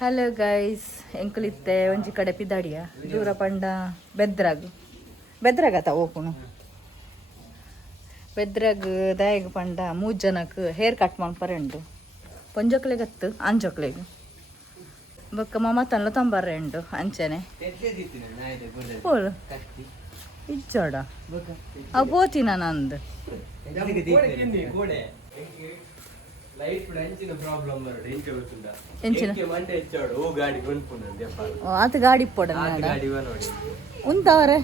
Hello guys ಎಂಕುಲಿತ್ತೆ ಒಂಜಿ ಕಡೆ ಪಿದಾಡಿಯ ದೂರ ಪಂಡ ಬೆದ್ರಾಗ ಓಪುನು ಬೆದ್ರಾಗ ದಾಯಗ ಪಂಡ 3 ಜನಕ್ಕೆ ಹೇರ್ ಕಟ್ ಮಾಡ್ಪರೆಂಡು ಪೊಂಜಕ್ಲೆಗತ್ತು ಅಂಜಕ್ಲೆಗ್ ಬೊಕ್ಕ ಮಮತನ್ಲ ತಂಬಾರೆಂಡು ಅಂಚನೆ ಪೋಲು ಇಜ್ಜೋಡ ಅವು ಪೋತಿನ ನಂದು ಆತ ಗಾಡಿ ಪೋಡ ಉಂತವರೆ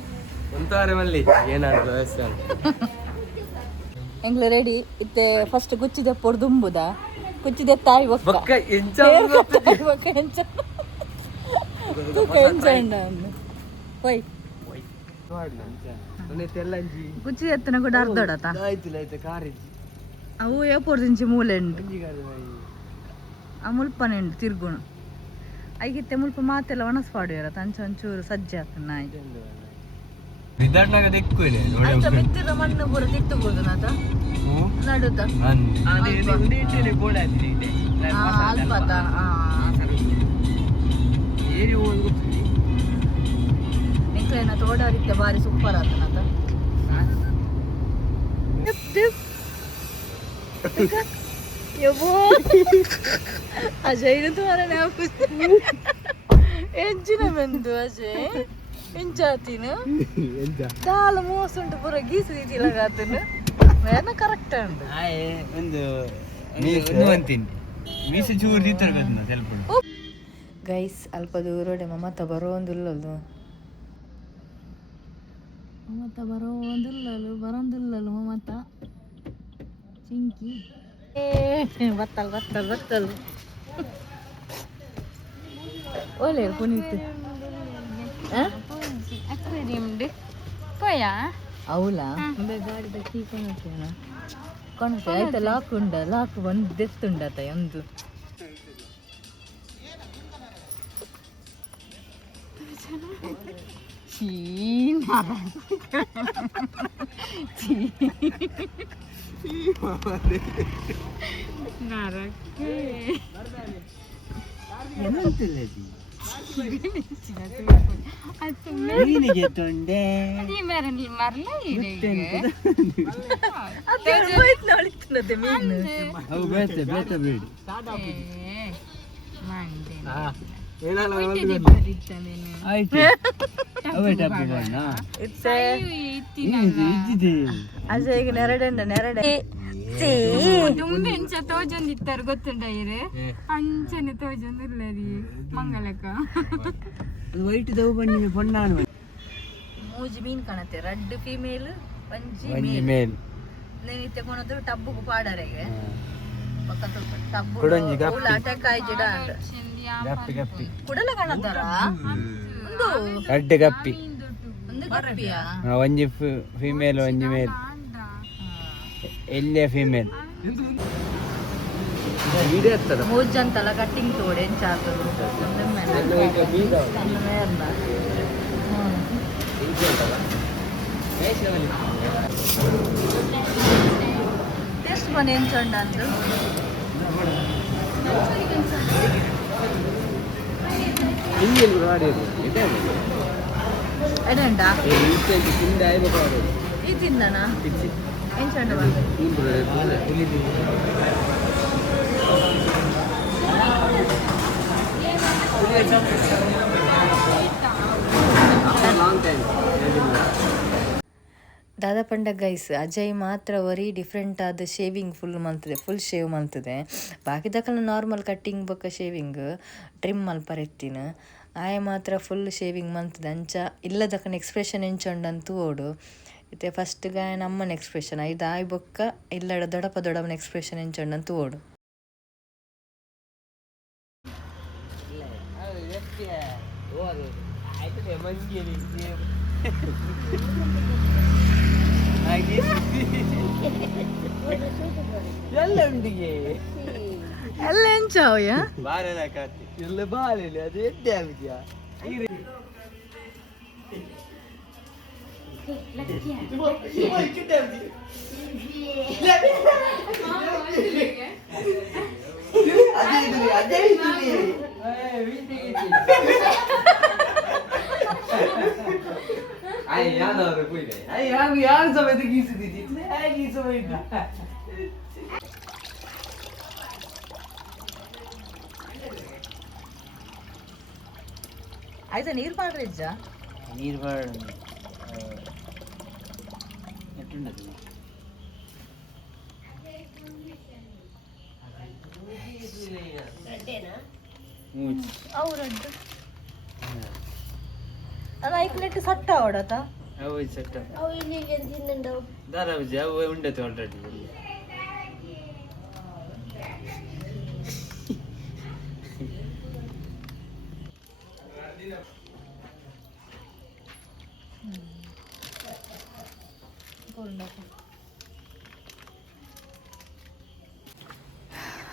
ಎಂಗ್ಲ ರೆಡಿ ಇತ್ತೆ ಫಸ್ಟ್ ಕುಚ್ಚಿದೆ ಪೊಡ್ ದುಂಬುದ ಕುಚ್ಚಿದೆ ತಾಯಿ ಹೋಯ್ ಕುಚ್ಚಿ ಎತ್ತನ ಕೂಡ ಅರ್ಧೋಡತ ಅವು ಏಪೋರ್ದಿಂಚಿ ಮೂಲೆಂಡು ಆ ಮುಲ್ಪನೆಂಡು ತಿರ್ಗುಣು ಐಗಿತ್ತೆ ಮುಲ್ಪ ಮಾತೆಲ್ಲ ಒಣಸ್ಪಾಡ್ಯಾರ ತಂಚ ಒಂಚೂರು ಸಜ್ಜೆ ಆಗ್ತದೆ ನಾಯಿ ಮಿತ್ತಿರ ಮಣ್ಣು ಪೂರ ತಿತ್ತುಬೋದು ನಾತ ನಡುತ್ತ ಅಲ್ಪತ ನಿಂಕ್ಲೇನ ತೋಡಾರಿತ್ತೆ ಬಾರಿ ಸೂಪರ್ ಆತ ನಾತ ಅಜಯ್ನು ತುಮಾರ ಎಂಚಿನ ಬಂದು ಅಜಯ್ ಎಂಚಾತಿನ ಕಾಲ ಮೋಸುಂಟು ಪೂರ ಗೀಸು ರೀತಿಲಾಗಾತನು ಬೇನ ಕರೆಕ್ಟ್ ಉಂಟು ಗೈಸ್ ಅಲ್ಪ ದೂರಡೆ ಮಮತ ಬರೋಂದಿಲ್ಲದು ಬರೋಂದಿಲ್ಲಲು ಮಮತ ಚಿಂಕಿ ಬತ್ತಲ್ ಓಲೆ ಪುನೀತ್ అవులా గాడిద కీ కొనుక్కేనా కొనుక్కే అయితే లాక్ ಬಂದು ದೆತ್ತುಂಡತ ಎಂದು ಅಜಯ್ಗೆ ನೆರಡೆ ತೋಜೊಂದಿತ್ತಾರೆ ಗೊತ್ತುಂಟ ಇರೆ ಅಂಚನೆ ತೋಜೊಂದಿಲ್ಲರಿ ಮಂಗಲಕ್ಕ ವೈಟ್ ದವು ಬನ್ನಿ ಪೊಣ್ಣಾನು ಮೂಜಿ ಮೀನ್ ಕಾಣತ್ತೆ ರೆಡ್ ಫೀಮೇಲ್ ಪಂಜಿ ಮೇಲ್ ನೆನಿತ್ತೆ ಕೊನದ್ರು ಟಬ್ಬು ಪಾಡರೆಗೆ ಪಕ್ಕದ ಟಬ್ಬು ಉಲ ಅಟಕಾಯಿ ಜಿಡ ಗಪ್ಪಿ ಕುಡಲ ಕಾಣತಾರ ಒಂದು ರೆಡ್ ಗಪ್ಪಿ ಒಂದು ಗಪ್ಪಿಯಾ ಒಂಜಿ ಫೀಮೇಲ್ ಒಂಜಿ ಮೇಲ್ ಎಲ್ಲೇ ಫೀಮೇಲ್ ಮೂಜಂತಲ್ಲ ಕಟ್ಟಿಂಗ್ ತೋಡೆ ಎಂಚಾತದು ಟೆಸ್ಟ್ ಮನೆ ಎಂಚೊಂಡ ಅಂದ್ರು ಎಡಂಡ ಈ ತಿಂದನಾ ಎಂಚೊಂಡ ದಾದಾ ಪಂಡ ಗೈಸ್ ಅಜಯ್ ಮಾತ್ರ ವರಿ ಡಿಫ್ರೆಂಟ್ ಆದ ಶೇವಿಂಗ್ ಫುಲ್ ಶೇವ್ ಮಲ್ತದೆ ಬಾಕಿದಕ್ಕಲ್ಲ ನಾರ್ಮಲ್ ಕಟ್ಟಿಂಗ್ ಬೊಕ್ಕ ಶೇವಿಂಗ್ ಟ್ರಿಮ್ ಮಲ್ಪರೆತ್ತಿನ ಆಯ ಮಾತ್ರ ಫುಲ್ ಶೇವಿಂಗ್ ಮಲ್ತದೆ ಅಂಚ ಇಲ್ಲದಕ್ಕನ ಎಕ್ಸ್ಪ್ರೆಷನ್ ಎಂಚೊಂಡಂತೂ ಓಡು ಮತ್ತೆ ಫಸ್ಟ್ ಗಾಯ ನಮ್ಮನ ಎಕ್ಸ್ಪ್ರೆಷನ್ ಐದು ಆಯ್ ಬೊಕ್ಕ ಇಲ್ಲಡ ದೊಡಪನ ಎಕ್ಸ್ಪ್ರೆಷನ್ ಎಂಚೊಂಡಂತೂ ಓಡು ಎಲ್ಲ ಎಂಚಾವಯ್ಯ ಎಲ್ಲ ಬಾಳೆಲೆ ಅದು ಎಡ್ಡೆ ಆಗಿದ್ಯಾ ಯಾರು ಸಮೇತ ಗೀಸಿದ್ದೀರಿ ಗೀಸ ಆಯ್ತಾ ನೀರು ಮಾಡ್ರಿಜ್ಜ ನೀರು ಎಟ್ಟುಂಡದು ಅವರದ್ದು ಅಲ್ಲ ಐಕ್ಲೆಟ್ ಸಟ್ಟ ಅವಡತ ಅವು ಸೆಟ್ಟ ದಾರ ಅವು ಉಂಡತು ಆಲ್ರೆಡಿ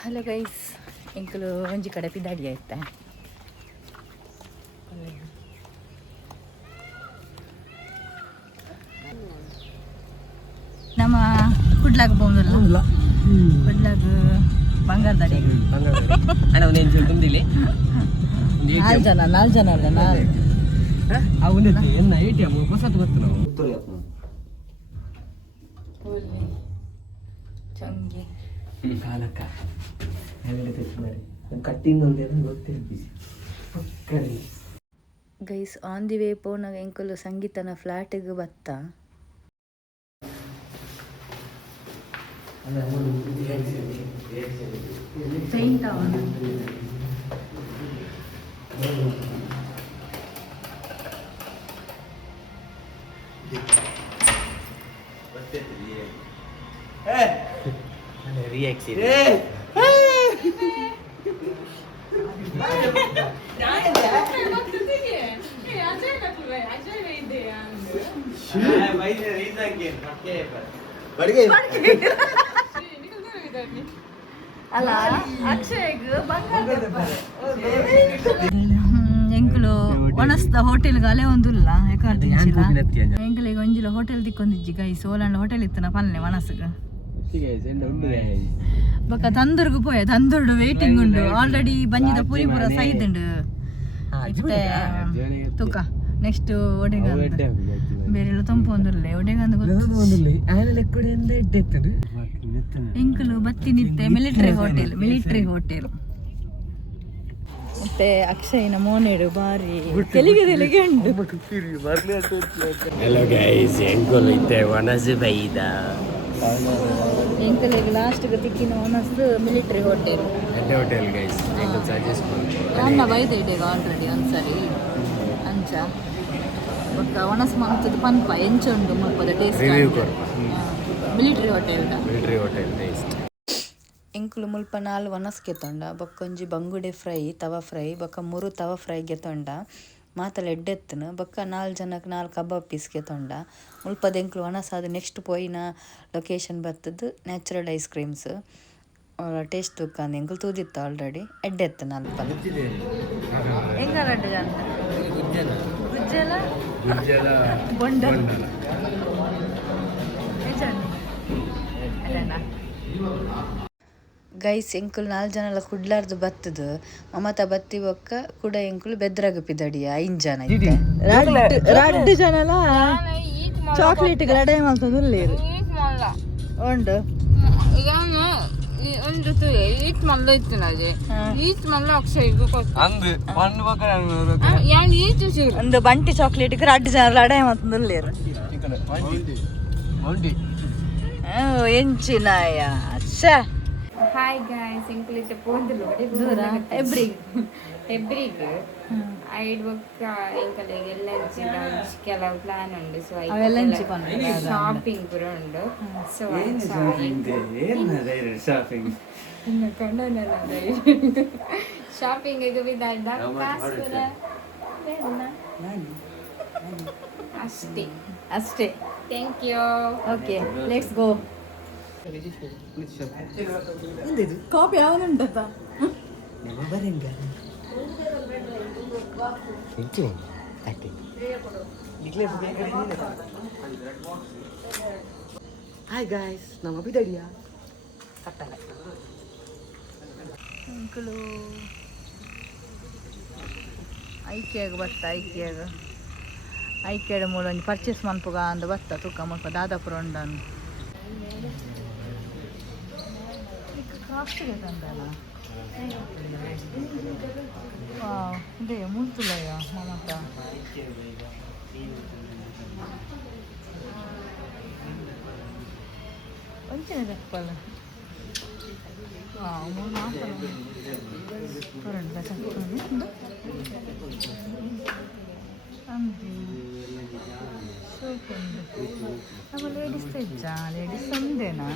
ಹಲೋ ಗೈಸ್ ಎಂಕಲು ಒಂಜಿ ಕಡೆ ಪಿದಾಡಿ ಆಯ್ತಾ ನಮ್ಮ ಕುಡ್ಲಾಗ ಬೋಂದಲ್ಲ ಕುಡ್ಲಾಗ ಬಂಗಾರದಡಿ ನಾಲ್ಕು ಜನ ಅಲ್ಲ ಚಂಗಿ ಗೈಸ್ ಆನ್ ದಿ ವೇ ಪೋನಾಗ ಎಂಕಲು ಸಂಗೀತನ ಫ್ಲಾಟಿಗೆ ಬತ್ತ ಪೇಂಟ್ ಅಲ್ಲ ಅಕ್ಷಯ್ ಎಂಕುಲು ಒಣಸ್ದ ಹೋಟೆಲ್ಗೆ ಅಲೆ ಒಂದಿಲ್ಲ ಯಾಕಂತ ಎಂಕಲಿಗೆ ಒಂಜಿಲ ಹೋಟೆಲ್ ತಿಕ್ಕೊಂದಿಜ್ಜಿ ಗೈಸ್ ಓಲಾಂಡ ಹೋಟೆಲ್ ಇತ್ತನ ಪಲ್ಲೆ ಒಣಸ್ಗ ಬೊಕ್ಕ ತಂದೂರ್ಗು ಪೋಯ ತಂದೂರ್ಡು ವೇಟಿಂಗ್ ಉಂಡು ಆಲ್ರೆಡಿ ಬಂಜಿದ ಪೂರಿ ಪೂರ ಸೈದ್ ಉಂಡು ಇತ್ತೆ ತೂಕ ನೆಕ್ಸ್ಟ್ ಒಡೆಗ ಬೇರೆಲ್ಲ ತಂಪು ಒಂದಿರಲಿ ಒಡೆಗ ಅಂತ ಎಂಕಲು ಬತ್ತಿ ನಿತ್ತೆ ಮಿಲಿಟರಿ ಹೋಟೆಲ್ ಮತ್ತೆ ಅಕ್ಷಯ್ನ ಮೋನೇಡು ಬಾರಿ ತೆಲಿಗೆ ಉಂಟು ಹಲೋ ಗೈಸ್ ಎಂಕಲ್ ಇತ್ತೆ ವನಸು ಬೈದ ಎಂಕಲಿಗೆ ಲಾಸ್ಟ್ಗೆ ತಿಕ್ಕಿನ ಒನಸ್ದು ಮಿಲಿಟರಿ ಹೋಟೆಲ್ ಗೈಸ್ ಎಂಕಲ್ ಸಜೆಸ್ಟ್ ಅನ್ನ ಬೈದ ಇಡೆಗ ಆಲ್ರೆಡಿ ಒಂದ್ಸರಿ ಅಂಚ ಬೊಕ್ಕ ಒಣಸ್ ಮಂತದ ಪನ್ಪ ಎಂಚುಂಡು ಮುಲ್ಪದ ಟೇಸ್ಟ್ ಮಿಲಿಟರಿ ಹೋಟೆಲ್ ಟೇಸ್ಟ್ ಎಂಕುಲು ಮುಲ್ಪ 4 ಒನಸ್ ಗೆತ್ತೊಂಡ ಬೊಕ್ಕೊಂಜಿ ಬಂಗುಡೆ ಫ್ರೈ ತವ ಫ್ರೈ ಬೊಕ್ಕ 3 ತವ ಫ್ರೈ ಗೆತ್ತೊಂಡ ಮಾತಲ ಎಡ್ಡೆತ್ತನ ಬೊಕ್ಕ 4 ಜನಕ್ಕೆ 4 ಕಬಾಬ್ ಪೀಸ್ ಗೆತ್ತೊಂಡ ಮುಲ್ಪದ ಎಂಕುಲು ಒನಸ್ ಆದ ನೆಕ್ಸ್ಟ್ ಪೋಯಿನ ಲೊಕೇಶನ್ ಬರ್ತದ್ದು ನ್ಯಾಚುರಲ್ ಐಸ್ ಕ್ರೀಮ್ಸ್ ಟೇಸ್ಟ್ ತುಕ್ಕಂದು ಎಂಕುಲು ತೂದಿತ್ತು ಆಲ್ರೆಡಿ ಎಡ್ಡೆತ್ತು 4 ಹೆಂಗ ರೆಡ್ ಗುಜ್ಜಲ ಬೊಂಡ ಗೈಸ್ ಎಂಕುಲು 4 ಜನಲ ಕುಡ್ಲಾರ್ದು ಬತ್ತದು ಮಮತ ಬತ್ತಿ ಬೊಕ್ಕ ಕುಡ ಎಂಕುಲು ಬೆದ್ರಾಗ ಪಿದಡಿಯ 5 ಜನ ರಡ್ಡ್ ಜನಲ ಚಾಕ್ಲೇಟ್ ರಡೆ ಮಲ್ತದುಲ್ಲೇರು ಉಂಡು ಒಂದು ಬಂಟಿ ಚಾಕ್ಲೇಟ್ ರಡ್ಡ್ ಜನ ರಡೆ ಮಲ್ತದುಲ್ಲೇರು ಎಂಚಿನಾಯ ಹಾಯ್ ಗಾಯ್ಸ್ ಎಂಕ್ಲಿತೆ ಪೋಂದುಲು ದೂರ ಎಬ್ರಿಗೆ ಐಡ್ ಬೊಕ್ಕ ಎಂಕಲೆಗ್ ಎಲ್ಲಂಚಿ ಕೆಲವು ಪ್ಲಾನ್ ಉಂಡು ಸೊ ಶಾಪಿಂಗ್ ಪೂರ ಉಂಡು ಸೊ ಶಾಪಿಂಗ್ ಬಿದ್ದಾಡ್ದ ಅಷ್ಟೇ thank you okay let's go ಕಾಪಿ ಯಾವನುಂಟತ್ತ ಹಾಯ್ ಗಾಯ್ಸ್ ನಮ್ಮ ಬಿದಡಿಯ ಅಂಕಲು ಐಕ್ಯಾಗ ಬತ್ತ ಐಕ್ಯದ ಮೂಲ ಒಂದು ಪರ್ಚೇಸ್ ಮನ್ಪುಗ ಅಂದು ಬತ್ತ ತೂಕ ಮಲ್ಪ ದಾದಾಪುರ ಉಂಡಂದು ಕಾಸ್ಟ್ಗೆ ತಂದಲ್ಲ ಇದೇ ಮುಂತುಲಯ್ಯ ಮಮತ ಒಂಚನೆ ತಪ್ಪಲ್ಲ ಮೂರು ಮಾತ್ರ ಸೋಪ್ ಉಂಟು ನಮ್ಮ ಲೇಡೀಸ್ ತೆಜ್ಜಾ ಲೇಡೀಸ್ ಒಂದೇನಾ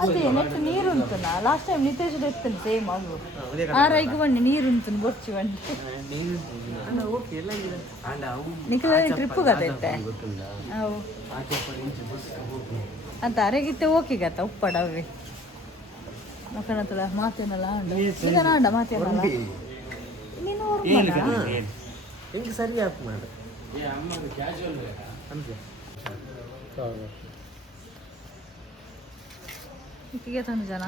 ಅದೇ ನೆಕ್ಸ್ಟ್ ನೀರು ಉಂಟುನ ಲಾಸ್ಟ್ ಟೈಮ್ ನಿತೇಶ್ ಎತ್ತನು ಸೇಮ್ ಅವು ಆರೈಗೆ ಬನ್ನಿ ನೀರು ಉಂಟು ಗೊರ್ಚಿ ಬನ್ನಿ ನಿಖಿಲ ಟ್ರಿಪ್ ಗತೈತೆ ಅವು ಅಂತ ಅರೆಗಿತ್ತೆ ಓಕೆ ಗತ ಉಪ್ಪಡ ಅವೇ ಮಕ್ಕಳತ್ತಲ್ಲ ಮಾತೇನಲ್ಲ ಆಂಡ ಇದನ್ನ ಆಂಡ ಮಾತೇನಲ್ಲ ನೀನು ಹೆಂಗೆ ಸರಿ ಆಯ್ತು ಮಾಡ ಇಕ್ಕಿಗೆ ತಂದು ಜನ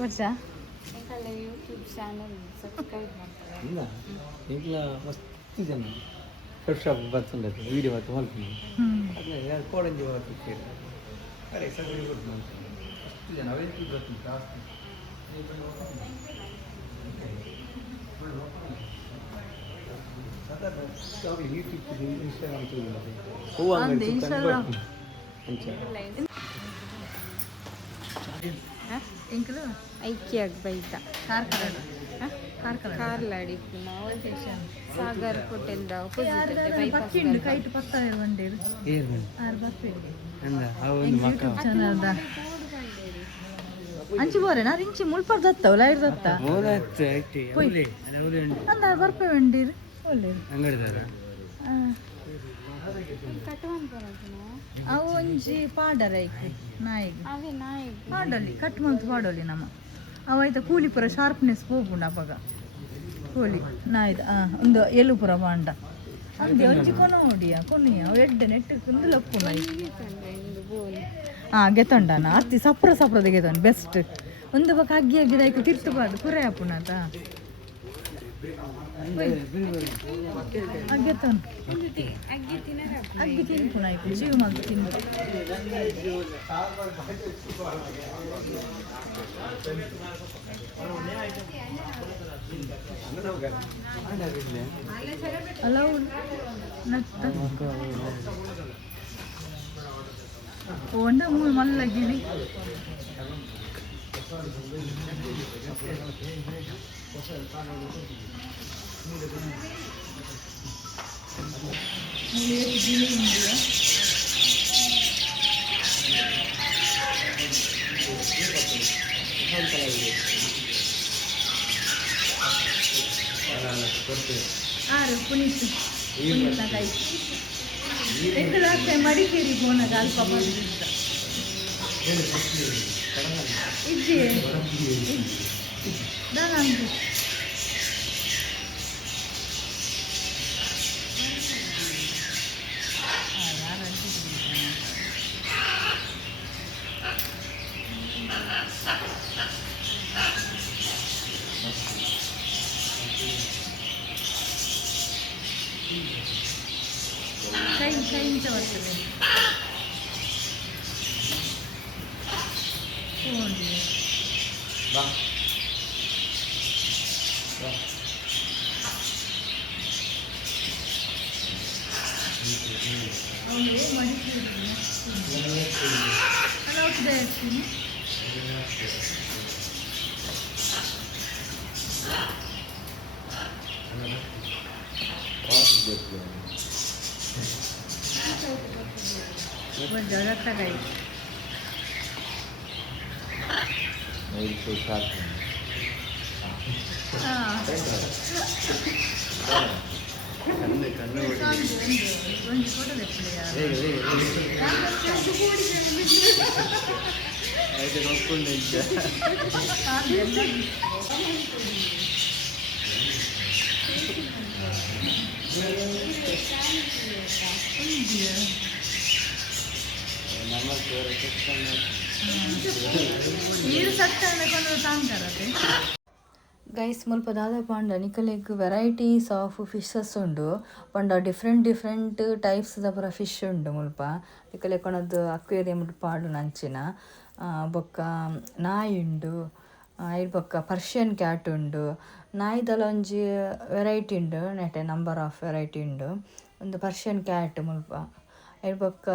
ವರ್ಷ ಯೂಟ್ಯೂಬ್ ಚಾನಲ್ ಸಬ್ಸ್ಕ್ರೈಬ್ ಮಾಡ್ತಾರೆ ಇಲ್ಲ ಈಗ ಮಸ್ತ್ ಜನ ಫ್ರೆಶ್ ಆಗಿ ಬರ್ತಂಡದು ವೀಡಿಯೋ ಮತ್ತು ಹೊಲ್ತೀನಿ ಅದನ್ನ ಕೋಡಂಜಿ ಬರ್ತೀವಿ ಅರೆ ಸಗಡಿ ಬರ್ತೀನಿ ಅಷ್ಟು ಜನ ಅವೇನು ಬರ್ತೀನಿ ಜಾಸ್ತಿ ಯೂಟ್ಯೂಬ್ ಇನ್ಸ್ಟಾಗ್ರಾಮ್ ಎಂಕಲು ಐಕ್ಯಾಗ ಬೈತ ಕಾರ್ಲಾಡಿ ಸಾಗರ್ ಹೋಟೆಲ್ದ ಪಕ್ಕಿಂಡು ಕೈಟ್ ಪತ್ತ ಬಂಡೇರು ಚಾನಲ್ದ ಅಂಚಿ ಬೋರೆನಾ ರಿಂಚಿ ಮುಲ್ಪರ್ ದತ್ತವ ಲೈಟ್ ದತ್ತ ಅಂದ ಬರ್ಪೆ ಬಂಡೀರು ಒಳ್ಳೆಯದು ಅವು ಒಂಜಿ ಪಾಡರ ಐತಿ ನಾಯಿಗೆ ಪಾಡೋಲಿ ಕಟ್ ಮಂತ್ ಪಾಡೋಲಿ ನಮ್ಮ ಅವಾಯ್ತ ಕೂಲಿ ಪುರ ಶಾರ್ಪ್ನೆಸ್ ಹೋಗುಂಡು ಅವಾಗ ಕೂಲಿ ನಾಯ್ದ ಒಂದು ಎಲು ಪುರ ಬಾಂಡ ಅಂದೆ ಒಂಜಿ ಕೊನೋಡಿಯ ಕೊನೆಯ ಅವು ಎಡ್ಡೆ ನೆಟ್ಟು ಕುಂದು ಲಪ್ಪು ನಾಯಿ ಗೆತ್ತೊಂಡನ ಅತ್ತಿ ಸಪ್ರದ ಗೆತ್ತೊಂಡು ಬೆಸ್ಟ್ ಒಂದು ಬಕ್ಕ ಅಗ್ಗಿ ಅಗ್ಗಿದಾಯ್ತು ತಿರ್ತಬಾರ್ದು ಪುರೆ ಅಪ್ಪುನಾತ ಅಗ್ಗೆತ್ತೊಂಡು ಅಗ್ಗಿ ತಿನ್ಪುನಾಯ್ತು ಜೀವ ಮಲ್ತು ತಿನ್ಪು ಅಲೌ ನತ್ತ ಓಂಡ ಮೂರು ಮಲ್ಲ ಗಿಳಿ ಪುನೀತ್ ಕೈ ಎಂಕಲಾಗ್ತದೆ ಮಡಿಕೇರಿ ಹೋನಾಗ ಅಲ್ಪ ಬಂದಿದ್ದ ಇಜ್ಜಿ ದಾನಂದು ಕೈ ಇಂಚ ಬರ್ತದೆ ಅವನಿಗೆ ಮಡಿಕೇರಿ ಹೋಗ್ತಾ ಇರ್ತೀನಿ ಜಗತ್ತಾಗೈ ಒಂದು ಫೋಟೋ ತೆಪ್ಪಲೆಯ ಗೈಸ್ ಮುಲ್ಪ ದಾದ ಪಾಂಡ ನಿಕಲೆಗ್ ವೆರೈಟೀಸ್ ಆಫ್ ಫಿಶಸ್ ಉಂಡು ಪಂಡ ಡಿಫ್ರೆಂಟ್ ಟೈಪ್ಸ್ ದ ಪೂರ ಫಿಶ್ ಉಂಡು ಮುಲ್ಪ ನಿಕಲೆ ಕೊನದು ಅಕ್ವೇರಿಯಂ ಪಾಡು ನಂಚಿನ ಬೊಕ್ಕ ನಾಯಿ ಉಂಡು ಐಡ್ ಬೊಕ್ಕ ಪರ್ಷಿಯನ್ ಕ್ಯಾಟ್ ಉಂಡು ನಾಯಿದಲ ಒಂಜಿ ವೆರೈಟಿ ಉಂಡು ನೆಟೆ ನಂಬರ್ ಆಫ್ ವೆರೈಟಿ ಉಂಡು ಒಂದು ಪರ್ಷಿಯನ್ ಕ್ಯಾಟ್ ಮುಲ್ಪ ಐಡ್ ಬೊಕ್ಕ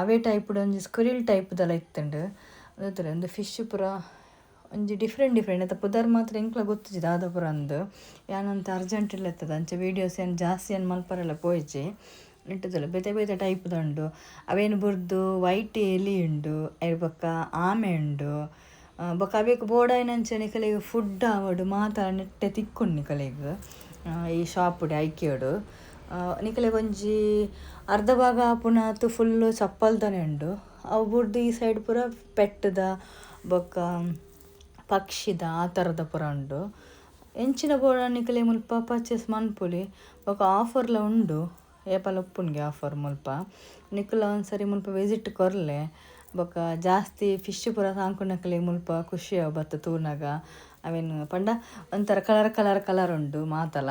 ಅವೇ ಟೈಪ್ ಒಂಜಿ ಸ್ಕ್ವಿರಿಲ್ ಟೈಪ್ ದಲ ಇತ್ತುಂಡು ಅದ್ರ ಒಂದು ಫಿಶ್ ಪೂರ ಒಂಜಿ ಡಿಫ್ರೆಂಟ್ ಆಯ್ತು ಪುದರ್ ಮಾತ್ರ ಎಂಕ್ಲ ಗೊತ್ತಿಜ್ಜಿ ದಾದ ಪೂರ ಅಂದು ಯಾನಂತ ಅರ್ಜೆಂಟ್ ಇಲ್ಲ ಇರ್ತದ ಅಂಚೆ ವೀಡಿಯೋಸ್ ಏನು ಜಾಸ್ತಿ ಏನು ಮಲ್ಪರೆಲ್ಲ ಪೋಯ್ಜಿ ಇಟ್ಟದಲ್ಲ ಬೇತೆ ಟೈಪ್ದ ಉಂಡು ಅವೇನು ಬುರ್ದು ವೈಟ್ ಎಲಿ ಉಂಡು ಐಡ್ ಬೊಕ್ಕ ಆಮೆ ಉಂಡು ಬೊಕ್ಕ ಅವೇಕು ಬೋಡಾಯಿನಂಚೆ ನಿಕಲೆಗ್ ಫುಡ್ ಆವಡು ಮಾತ ನೆಟ್ಟೆ ತಿಕ್ಕೊಂಡು ನಿಕಲೆಗ್ ಈ ಶಾಪುಡೆ ಐಕ್ಯೋಡು ನಿಕಲೆಗ್ ಒಂಜಿ ಅರ್ಧ ಭಾಗ ಆಪುನಾತು ಫುಲ್ಲು ಚಪ್ಪಲ್ದನೆ ಉಂಡು ಅವು ಬುರ್ದು ಈ ಸೈಡ್ ಪೂರ ಪೆಟ್ಟದ ಬೊಕ್ಕ ಪಕ್ಷಿದ ಆ ಥರದ ಪೂರ ಉಂಡು ಎಂಚಿನ ಬೋಡ ನಿಕಲೆ ಮುಲ್ಪ ಪರ್ಚೇಸ್ ಮನ್ಪುಲಿ ಬೊಕ್ಕ ಆಫರ್ಲ ಉಂಡು ಏಪಲ ಉಪ್ಪುನ್ಗೆ ಆಫರ್ ಮುಲ್ಪ ನಿಕಲ ಒಂದ್ಸರಿ ಮುಲ್ಪ ವಿಸಿಟ್ ಕೊರ್ಲೆ ಬೊಕ್ಕ ಜಾಸ್ತಿ ಫಿಶ್ ಪೂರ ಸಾಂಕುನಕಲೆ ಮುಲ್ಪ ಖುಷಿ ಬತ್ತ ತೂನಾಗ ಅವೇನು ಪಂಡ ಒಂಥರ ಕಲರ್ ಉಂಡು ಮಾತಲ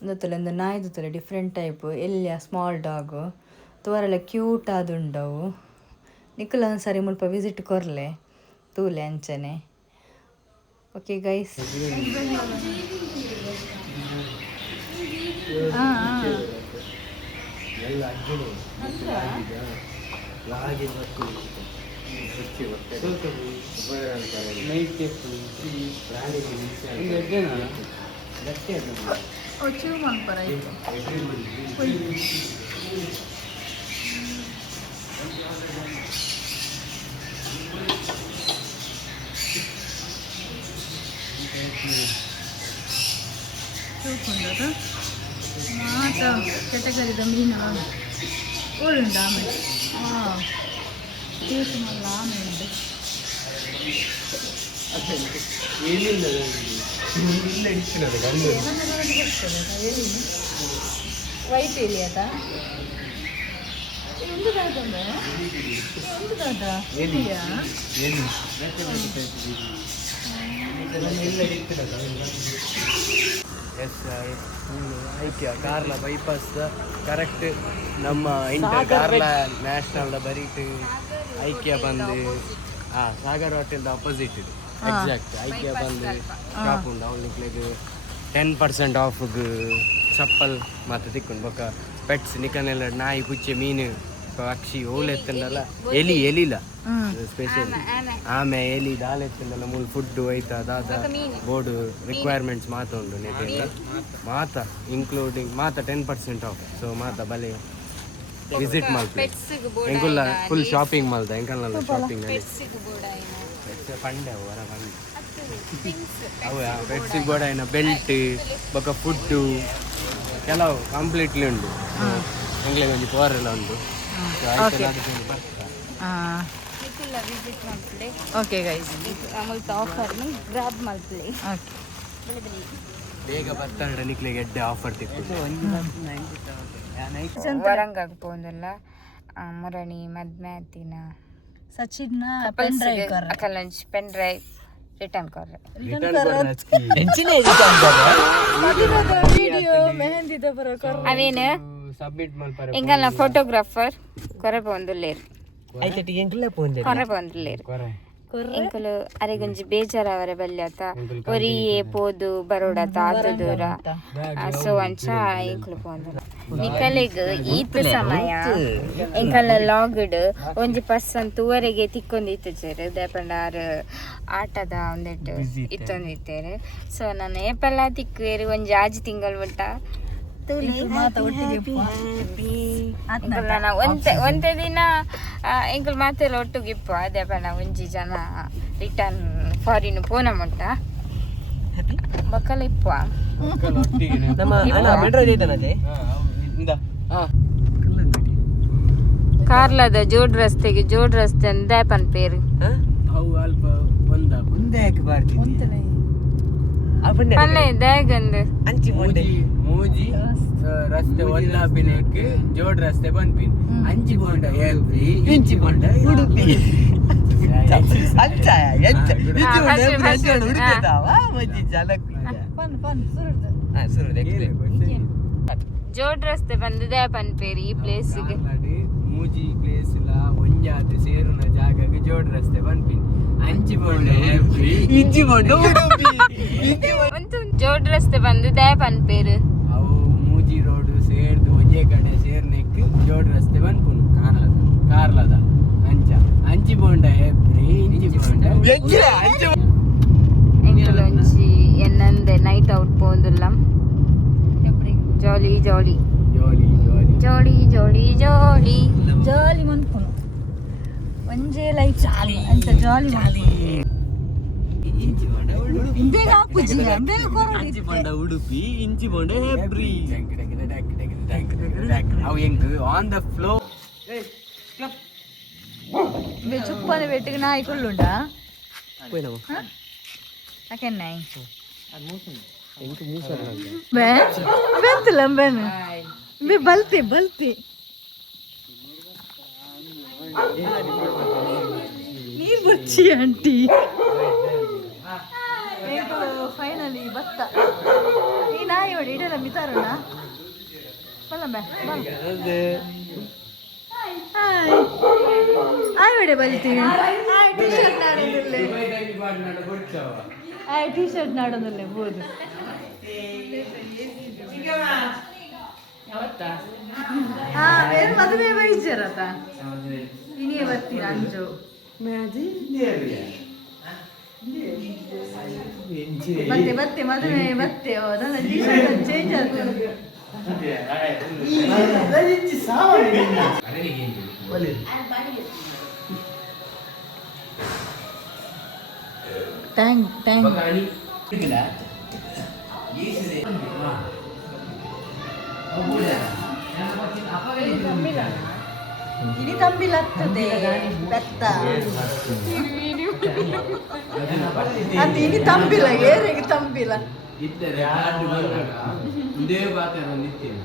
ಒಂದೊತ್ತಲೆ ಒಂದು ನಾಯ್ದುತ್ತಲೆ ಡಿಫ್ರೆಂಟ್ ಟೈಪ್ ಎಲ್ಲಿಯ ಸ್ಮಾಲ್ ಡಾಗು ತೋರೆಲ್ಲ ಕ್ಯೂಟ್ ಆದುಂಡವು ನಿಕಲ ಒಂದ್ಸರಿ ಮುಲ್ಪ ವಿಸಿಟ್ ಕೊರ್ಲೆ ತೂಲೆ ಅಂಚನೆ. ಓಕೆ ಗೈಸ್ చూసుకుంటారు మాట ಕೆಟಗರಿದ ಮೀನು ಉಂಡು ಆಮೇಲೆ తీసి మళ్ళీ ఆమె ఉంది వైట్ ఎలియట ఎందుకు అవుతుందా ఎందుకు అవుతా ఎలియా ಎಸ್ ಐಕ್ಯ ಕಾರ್ಲ ಬೈಪಾಸ್ ಕರೆಕ್ಟ್ ನಮ್ಮ ಇಂಟರ್ ಕಾರ್ಲ ನ್ಯಾಷನಲ್ ಬರೀಟ್ ಐಕ್ಯ ಬಂದು ಸಾಗರ್ ಹೋಟೆಲ್ದ ಆಪೋಸಿಟ್ ಇದು ಎಕ್ಸಾಕ್ಟ್ ಐಕ್ಯ ಬಂದು ಶಾಪ್ ಉಂಡು ಅವನಿಗೆ 10% ಆಫ್ಗೆ ಚಪ್ಪಲ್ ಮತ್ತು ತಿಕ್ಕೊಂಡು ಬೊಕ್ಕ ಪೆಟ್ಸ್ ನಿಕನೆಲ್ಲ ನಾಯಿ ಪುಚ್ಚೆ ಮೀನು ಪಕ್ಷಿ ಓಲ್ ಎತ್ತಂಡಲ್ಲ ಎಲಿಲ ಸ್ಪೆಷಲ್ ಆಮೆ ಎಲಿ ದಾಲ್ ಎತ್ತಂಡಲ್ಲ ಮೂಲ ಫುಡ್ ಐತಾ ದಾದ ಬೋರ್ಡ್ ರಿಕ್ವೈರ್ಮೆಂಟ್ಸ್ ಮಾತ ಉಂಡು ನೆಟ್ಟಿಂದ ಮಾತ ಇನ್ಕ್ಲೂಡಿಂಗ್ ಮಾತ 10% ಆಫ್ ಸೊ ಮಾತ ಬಲೆ ವಿಸಿಟ್ ಮಾಡ್ತೀವಿ ಎಂಕುಲ್ಲ ಫುಲ್ ಶಾಪಿಂಗ್ ಮಾಡ್ದ ಎಂಕಲ್ನಲ್ಲ ಶಾಪಿಂಗ್ ಅಲ್ಲಿ ಪಂಡೆ ಹೊರ ಬಂದು ಅವು ಪೆಟ್ಸಿಗೆ ಬೋಡ ಏನ ಬೆಲ್ಟ್ ಬೊಕ್ಕ ಫುಡ್ಡು ಕೆಲವು ಕಂಪ್ಲೀಟ್ಲಿ ಉಂಡು ಎಂಗ್ಲಿಗೆ ಒಂಜಿ ಪೋರೆಲ್ಲ ಉಂಡು ಓಕೆ ಗೈಸ್ ಗ್ರಾಬ್ ಮಲ್ಪಲೆ ಬೇಗ ಬರ್ತಾನೆ ನಿಕ್ಲಿಗೆ ಎಡ್ಡೆ ಆಫರ್ ತಿಕ್ಕು ವರಂಗಾಗ ಪೋಂದಲ್ಲ ಮುರಣಿ ಮದ್ಮೆ ಆತಿನ ಸಚಿನ್ನ ಅಕಲಂಚ್ ಪೆನ್ ಡ್ರೈವ್ ರಿಟರ್ನ್ ಕೊರ್ರೆ ಅವೇನು ಎಂಗಲ್ನ ಫೋಟೋಗ್ರಾಫರ್ ಕೊರೆ ಪೋಂದುಲ್ಲೇರು ಕೊರೆ ಪೋಂದುಲ್ಲೇರು ಎಂಕುಲು ಅರೆಗೊಂಜಿ ಬೇಜಾರ ಅವರ ಬಲ್ಯಾತ ಒರಿಯೇ ಪೋದು ಬರೋಡತ ಆತು ದೂರ ಸೊ ಅಂಚ ಎಂಕುಲು ಪೋಂದಲ ನಿಕಲೆಗ್ ಈತ್ ಸಮಯ ಎಂಕಲ ಲಾಗ್ಡ್ ಒಂಜಿ ಪರ್ಸನ್ ತೂವರೆಗೆ ತಿಕ್ಕೊಂದಿತ್ತು ಚೇರು ದೇಪಂಡಾರ್ ಆಟದ ಒಂದೆಟ್ಟು ಇತ್ತೊಂದಿತ್ತೇರು ಸೊ ನಾನು ಏಪೆಲ್ಲ ತಿಕ್ಕೇರು ಒಂಜಿ ಆಜಿ ತಿಂಗಳು ಬಿಟ್ಟ ಒಂದೇ ದಿನ ಎಂಕಲ್ ಮಾತೆಲ್ಲ ಒಟ್ಟುಗಿಪ್ಪ ಅದೇ ಬಣ್ಣ ಒಂಜಿ ಜನ ರಿಟರ್ನ್ ಫಾರಿನ್ ಪೋನ ಮುಟ್ಟ ಬಕ್ಕಲ ಇಪ್ಪ ಕಾರ್ಲದ ಜೋಡ್ ರಸ್ತೆಗೆ ಜೋಡ್ ರಸ್ತೆ ದೇಪನ್ ಪೇರು ಪಲ್ಲೆ ದೇಗಂದು ಮೂಜಿ ರಸ್ತೆ ಒಲ್ಲಾಪಿನಕ್ಕೆ ಜೋಡ್ ರಸ್ತೆ ಬಂದ್ಪಿನ್ ಅಂಚಿ ಬೋಂಡ ಏಪ್ರಿ ಇಂಚಿ ಬೋಂಡ ಉಡುಪಿ ಜೋಡ್ ರಸ್ತೆ ಬಂದಿದೆ ಪನ್ಪೇರಿ ಈ ಪ್ಲೇಸಿಗೆ ಮೂಜಿ ಪ್ಲೇಸ್ ಇಲ್ಲ ಒಂಜಾತಿ ಸೇರುನ ಜಾಗಕ್ಕೆ ಜೋಡ್ ರಸ್ತೆ ಬಂದ್ಪಿನ್ ಅಂಚಿ ಬೋಂಡ ಏಪ್ರಿ ಇಂಚಿ ಬೋಂಡ ಉಡುಪಿ ಒಂದು ಜೋಡ್ ರಸ್ತೆ ಬಂದಿದೆ ಪನ್ಪೇರು ಅವು ಮೂಜಿ ರೋಡ್ ಸೇರ್ದು ಒಂಜೇ ಕಡೆ ಸೇರ್ನೆಕ್ ಜೋಡ್ ರಸ್ತೆ ಬಂದ್ಪುನು ಕಾರ್ಲದ ಅಂಚ ಅಂಚಿ ಬೋಂಡ ಏಪ್ರಿ ಇಂಚಿ ಬೋಂಡ ಎಂಕಲೊಂಚಿ ಎನ್ನಂದೆ ನೈಟ್ ಔಟ್ ಪೋಂದುಲ್ಲ ಜಾಲಿ ಜಾಲಿ ಜೋಲಿ ಜೋಲಿ ಜೋಳಿ ಜೋಳಿ ಜೋಳಿ ಜಾಲಿ ಮನ್ಪುನು ಒಂಜೇ ಲೈಫ್ ಅಂತ ಜಾಲಿ ಉಡುಪಿ ಇಂಚಿ ಬೋಂಡ ಹೆಬ್ರಿ ಅವು ಹೆಂಗ್ ಆನ್ ದ ಫ್ಲೋ ಚುಪ್ಪನೆ ಬೆಟ್ಟಿಗೆ ನಾಯಿ ಕುಳ್ಳುಂಡಾ ಯಾಕೆನ್ನಾಯಿ ಬೆಂತಿಲ್ಲ ಬೆನ್ ಬೆ ಬಲ್ತಿ ಬಲ್ತಿ ನೀರ್ ಬುಚ್ಚಿ ಆಂಟಿ ಫೈನಲಿ ಬತ್ತ ಈ ನಾಯಿ ಹೊಡಿ ಇಡಲ್ಲ ಮಿತಾರಣ ಬಲ್ಲಂಬೆ ಹಾಯ್ ಹಾಯ್ ಹೊಡೆ ಬಲ್ತೀನಿ ಹಾಯ್ ಟೀ ಶರ್ಟ್ ನಾಡೋದಿಲ್ಲ ಹಾಯ್ ಟೀ ಶರ್ಟ್ ನಾಡೋದಿಲ್ಲ ಬೋದು ಹಾ ಬೇರೆ ಮದುವೆ ವೈದ್ಯರತ ಇನ್ನೇ ಬರ್ತೀರ ಅಂಜು ಮತ್ತೆ ಮದುವೆ ಮತ್ತೆ ನನ್ನ ಟೀ ಶರ್ಟ್ ಚೇಂಜ್ ಆಗ್ತದೆ ಥ್ಯಾಂಕ್ ಇನಿ ತಂಬಿಲಾಗ್ತದೆ ಬೆತ್ತ ಅದು ಇನಿ ತಂಬಿಲ್ಲ ಏರಿಗೆ ತಂಬಿಲ್ಲ ಇದ್ದರೆ ಇದೇ ಬಾತಾರ ನಿತ್ತೀನಿ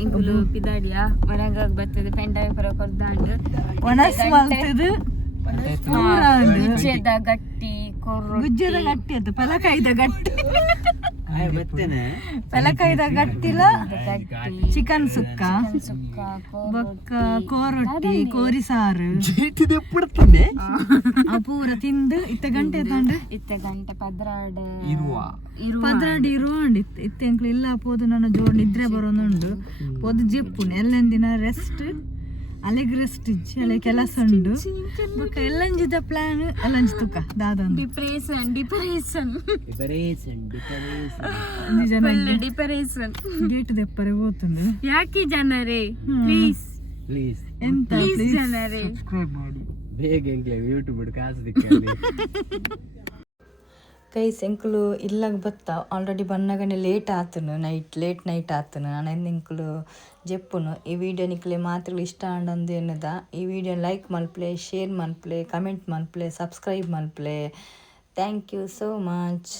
ಇಂಕುಲು ಪಿದಾಡಿಯ ಒಣಗಾಗ ಬರ್ತದೆ ಪೆಂಡಾಗ ಪರ ಕೊರ್ದಾಂಡ್ ಒಣಸ್ ಮಾಡ್ತದೆ ಗುಜ್ಜೆದ ಗಟ್ಟಿ ಗುಜ್ಜದ ಗಟ್ಟಿ ಅದು ಪಲಕಾಯ್ದ ಗಟ್ಟಿ ಪಲಕಾಯ್ದ ಗಟ್ಟಿಲ ಚಿಕನ್ ಸುಕ್ಕ ಬೊಕ್ಕ ಕೋರೊಟ್ಟಿ ಕೋರಿ ಸಾರು ಪೂರ ತಿಂದು ಇತ್ತ ಗಂಟೆ ತಂಡು ಪದ್ರಾಡ್ ಪದ್ರಾಡ್ ಇರುವಂಡು ಇತ್ತ ಎಂಕ್ಲು ಇಲ್ಲ ಪೋದು ನನ್ನ ಜೋಡ್ ನಿದ್ರೆ ಬರೋನುಂಡು ಪೋದು ಜಿಪ್ಪುನು ಎಲ್ಲಂದಿನ ರೆಸ್ಟ್ ಅಲ್ಲಿಗೆ ರೆಸ್ಟ್ ಇಜ್ಜಿ ಅಲ್ಲಿ ಕೆಲಸ ಉಂಡು ಬೊಕ್ಕ ಎಲ್ಲಂಜಿದ ಪ್ಲಾನ್ ಎಲ್ಲಂಜಿ ತುಕ ದಾದೊಂದು ಡಿಪ್ರೆಷನ್ ಡಿಪ್ರೆಷನ್ ಗೇಟ್ ದೆಪ್ಪರೆ ಹೋತುಂಡು ಯಾಕೆ ಜನರೇ ಪ್ಲೀಸ್ ಎಂತ ಜನರೇ ಸಬ್ಸ್ಕ್ರೈಬ್ ಮಾಡಿ ಬೇಗ ಯೂಟ್ಯೂಬ್ ಕಾಸು ದಿಕ್ಕಲ್ಲಿ ಗೈಸ್ ಎಂಕುಲು ಇಲ್ಲಾಗ ಬತ್ತ ಆಲ್ರೆಡಿ ಬನ್ನಗನೆ ಲೇಟ್ ಆತನು ಲೇಟ್ ನೈಟ್ ಆತನು ನಾನು ಎಂಕುಲು ಜೆಪ್ಪುನು ಈ ವಿಡಿಯೋ ನಿಕ್ಲೆ ಮಾತ್ರ ಇಷ್ಟ ಅಂಡಂದು ಏನದ ಈ ವಿಡಿಯೋ ಲೈಕ್ ಮಲ್ಪ್ಲೆ ಶೇರ್ ಮಲ್ಪ್ಲೆ ಕಮೆಂಟ್ ಮಲ್ಪ್ಲೆ ಸಬ್ಸ್ಕ್ರೈಬ್ ಮಲ್ಪ್ಲೆ ಥ್ಯಾಂಕ್ ಯು ಸೋ ಮಚ್.